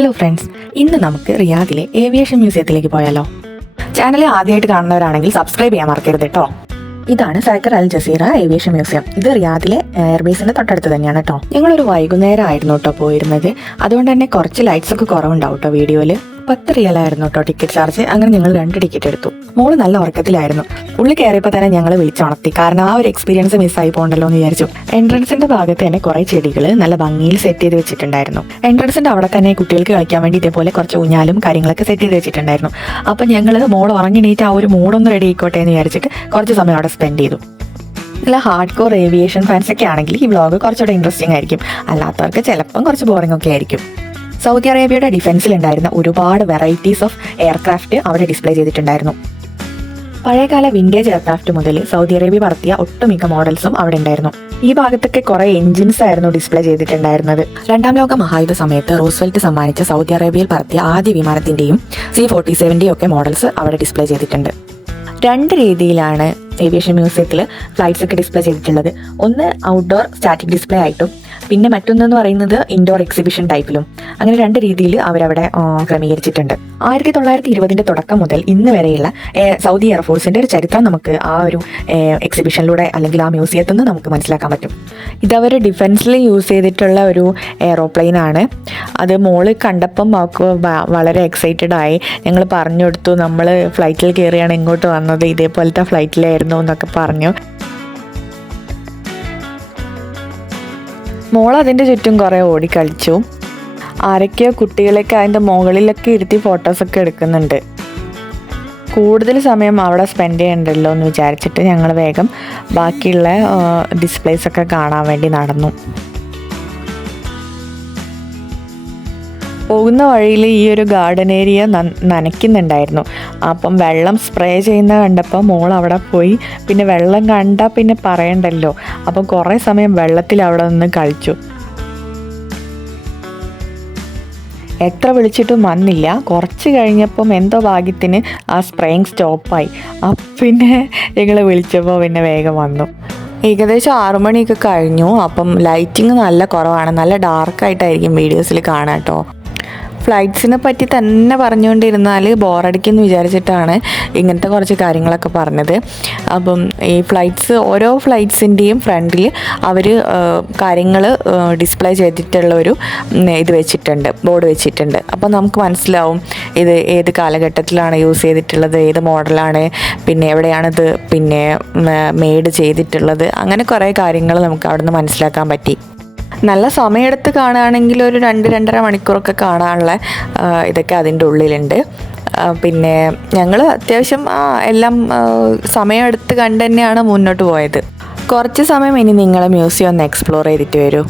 Hello friends, ഇന്ന് നമുക്ക് റിയാദിലെ ഏവിയേഷൻ മ്യൂസിയത്തിലേക്ക് പോയാലോ. ചാനൽ ആദ്യമായിട്ട് കാണുന്നവരാണെങ്കിൽ സബ്സ്ക്രൈബ് ചെയ്യാൻ മറക്കരുത് കേട്ടോ. ഇതാണ് സൈക്കർ അൽ ജസീറ ഏവിയേഷൻ മ്യൂസിയം. ഇത് റിയാദിലെ എയർബേസിന്റെ തൊട്ടടുത്ത് തന്നെയാണ് കേട്ടോ. ഞങ്ങളൊരു വൈകുന്നേരം ആയിരുന്നു കേട്ടോ പോയിരുന്നത്. അതുകൊണ്ട് തന്നെ കുറച്ച് ലൈറ്റ്സ് ഒക്കെ കുറവുണ്ടാവും കേട്ടോ വീഡിയോയിൽ. 10 റിയലായിരുന്നു കേട്ടോ ടിക്കറ്റ് ചാർജ്. അങ്ങനെ ഞങ്ങൾ 2 ടിക്കറ്റ് എടുത്തു. മോള് നല്ല ഉറക്കത്തിലായിരുന്നു. ഉള്ളിൽ കയറിയപ്പോൾ തന്നെ ഞങ്ങൾ വിളിച്ചുണർത്തി. കാരണം ആ ഒരു എക്സ്പീരിയൻസ് മിസ്സായി പോകണ്ടല്ലോ എന്ന് വിചാരിച്ചു. എൻട്രൻസിന്റെ ഭാഗത്ത് തന്നെ കുറെ ചെടികൾ നല്ല ഭംഗിയിൽ സെറ്റ് ചെയ്ത് വെച്ചിട്ടുണ്ടായിരുന്നു. എൻട്രൻസിന്റെ അവിടെ തന്നെ കുട്ടികൾക്ക് കളിക്കാൻ വേണ്ടി ഇതേപോലെ കുറച്ച് ഊഞ്ഞാലും കാര്യങ്ങളൊക്കെ സെറ്റ് ചെയ്ത് വെച്ചിട്ടുണ്ടായിരുന്നു. അപ്പം ഞങ്ങൾ മോള് ഉറങ്ങിണീറ്റ് ആ ഒരു മൂടൊന്ന് റെഡി ആയിക്കോട്ടെ എന്ന് വിചാരിച്ചിട്ട് കുറച്ച് സമയം അവിടെ സ്പെൻഡ് ചെയ്തു. നല്ല ഹാർഡ് കോർ ഏവിയേഷൻ ഫാൻസ് ഒക്കെ ആണെങ്കിൽ ഈ വ്ളോഗ് കുറച്ചുകൂടെ ഇൻട്രസ്റ്റിംഗ് ആയിരിക്കും. അല്ലാത്തവർക്ക് ചിലപ്പം കുറച്ച് ബോറിംഗ് ഒക്കെ ആയിരിക്കും. സൗദി അറേബ്യയുടെ ഡിഫൻസിലുണ്ടായിരുന്ന ഒരുപാട് വെറൈറ്റീസ് ഓഫ് എയർക്രാഫ്റ്റ് അവിടെ ഡിസ്പ്ലേ ചെയ്തിട്ടുണ്ടായിരുന്നു. പഴയകാല വിൻറ്റേജ് എയർക്രാഫ്റ്റ് മുതൽ സൗദി അറേബ്യ പറത്തിയ ഒട്ടുമിക്ക മോഡൽസും അവിടെ ഉണ്ടായിരുന്നു. ഈ ഭാഗത്തൊക്കെ കുറെ എഞ്ചിൻസ് ആയിരുന്നു ഡിസ്പ്ലേ ചെയ്തിട്ടുണ്ടായിരുന്നത്. 2ാം ലോക മഹായുദ്ധ സമയത്ത് റൂസ്വെൽറ്റ് സമ്മാനിച്ച സൗദി അറേബ്യയിൽ പറത്തിയ ആദ്യ വിമാനത്തിന്റെയും C-47ന്റെയും ഒക്കെ മോഡൽസ് അവിടെ ഡിസ്പ്ലേ ചെയ്തിട്ടുണ്ട്. 2 രീതിയിലാണ് ഏവിയേഷൻ മ്യൂസിയത്തിൽ ഫ്ലൈറ്റ്സ് ഒക്കെ ഡിസ്പ്ലേ ചെയ്തിട്ടുള്ളത്. ഒന്ന് ഔട്ട്ഡോർ സ്റ്റാറ്റിക് ഡിസ്പ്ലേ ആയിട്ടും പിന്നെ മറ്റൊന്നെന്ന് പറയുന്നത് ഇൻഡോർ എക്സിബിഷൻ ടൈപ്പിലും. അങ്ങനെ 2 രീതിയിൽ അവരവിടെ ക്രമീകരിച്ചിട്ടുണ്ട്. 1920ന്റെ തുടക്കം മുതൽ ഇന്ന് വരെയുള്ള സൗദി എയർഫോഴ്സിന്റെ ഒരു ചരിത്രം നമുക്ക് ആ ഒരു എക്സിബിഷനിലൂടെ അല്ലെങ്കിൽ ആ മ്യൂസിയത്തിൽ നിന്ന് നമുക്ക് മനസ്സിലാക്കാൻ പറ്റും. ഇതവർ ഡിഫൻസിൽ യൂസ് ചെയ്തിട്ടുള്ള ഒരു എയറോപ്ലെയിൻ ആണ്. അത് മോള് കണ്ടപ്പം അവർക്ക് വളരെ എക്സൈറ്റഡ് ആയി. ഞങ്ങൾ പറഞ്ഞു കൊടുത്തു, നമ്മൾ ഫ്ലൈറ്റിൽ കയറിയാണ് ഇങ്ങോട്ട് വന്നത്, ഇതേപോലത്തെ ഫ്ലൈറ്റിലായിരുന്നു എന്നൊക്കെ പറഞ്ഞു. മോൾ അതിൻ്റെ ചുറ്റും കുറേ ഓടിക്കളിച്ചു. ആരൊക്കെയോ കുട്ടികളൊക്കെ അതിൻ്റെ മുകളിലൊക്കെ ഇരുത്തി ഫോട്ടോസൊക്കെ എടുക്കുന്നുണ്ട്. കൂടുതൽ സമയം അവിടെ സ്പെൻഡ് ചെയ്യണ്ടല്ലോ എന്ന് വിചാരിച്ചിട്ട് ഞങ്ങൾ വേഗം ബാക്കിയുള്ള ഡിസ്പ്ലേസൊക്കെ കാണാൻ വേണ്ടി നടന്നു. പോകുന്ന വഴിയിൽ ഈ ഒരു ഗാർഡൻ ഏരിയ നനയ്ക്കുന്നുണ്ടായിരുന്നു. അപ്പം വെള്ളം സ്പ്രേ ചെയ്യുന്ന കണ്ടപ്പോൾ മോൾ അവിടെ പോയി. പിന്നെ വെള്ളം കണ്ടാൽ പിന്നെ പറയണ്ടല്ലോ. അപ്പം കുറേ സമയം വെള്ളത്തിൽ അവിടെ നിന്ന് കളിച്ചു. എത്ര വിളിച്ചിട്ടും വന്നില്ല. കുറച്ച് കഴിഞ്ഞപ്പം എന്തോ ഭാഗ്യത്തിന് ആ സ്പ്രേയിങ് സ്റ്റോപ്പായി. പിന്നെ ഞങ്ങൾ വിളിച്ചപ്പോൾ പിന്നെ വേഗം വന്നു. ഏകദേശം 6 മണിയൊക്കെ കഴിഞ്ഞു. അപ്പം ലൈറ്റിങ് നല്ല കുറവാണ്. നല്ല ഡാർക്കായിട്ടായിരിക്കും വീഡിയോസിൽ കാണാം കേട്ടോ. ഫ്ലൈറ്റ്സിനെ പറ്റി തന്നെ പറഞ്ഞുകൊണ്ടിരുന്നാൽ ബോറടിക്കുമെന്ന് വിചാരിച്ചിട്ടാണ് ഇങ്ങനത്തെ കുറച്ച് കാര്യങ്ങളൊക്കെ പറഞ്ഞത്. അപ്പം ഈ ഓരോ ഫ്ലൈറ്റ്സിൻ്റെയും ഫ്രണ്ടിൽ അവർ കാര്യങ്ങൾ ഡിസ്പ്ലേ ചെയ്തിട്ടുള്ളൊരു ഇത് വെച്ചിട്ടുണ്ട്, ബോർഡ് വെച്ചിട്ടുണ്ട്. അപ്പം നമുക്ക് മനസ്സിലാവും ഇത് ഏത് കാലഘട്ടത്തിലാണ് യൂസ് ചെയ്തിട്ടുള്ളത്, ഏത് മോഡലാണ്, പിന്നെ എവിടെയാണിത് പിന്നെ മെയ്ഡ് ചെയ്തിട്ടുള്ളത്. അങ്ങനെ കുറേ കാര്യങ്ങൾ നമുക്ക് അവിടെ നിന്ന് മനസ്സിലാക്കാൻ പറ്റി. നല്ല സമയമെടുത്ത് കാണുകയാണെങ്കിൽ ഒരു 2-2.5 മണിക്കൂറൊക്കെ കാണാനുള്ള ഇതൊക്കെ അതിൻ്റെ ഉള്ളിലുണ്ട്. പിന്നെ ഞങ്ങൾ അത്യാവശ്യം എല്ലാം സമയമെടുത്ത് കണ്ട് തന്നെയാണ് മുന്നോട്ട് പോയത്. കുറച്ച് സമയം ഇനി നിങ്ങൾ മ്യൂസിയം ഒന്ന് എക്സ്പ്ലോർ ചെയ്തിട്ട് വരൂ.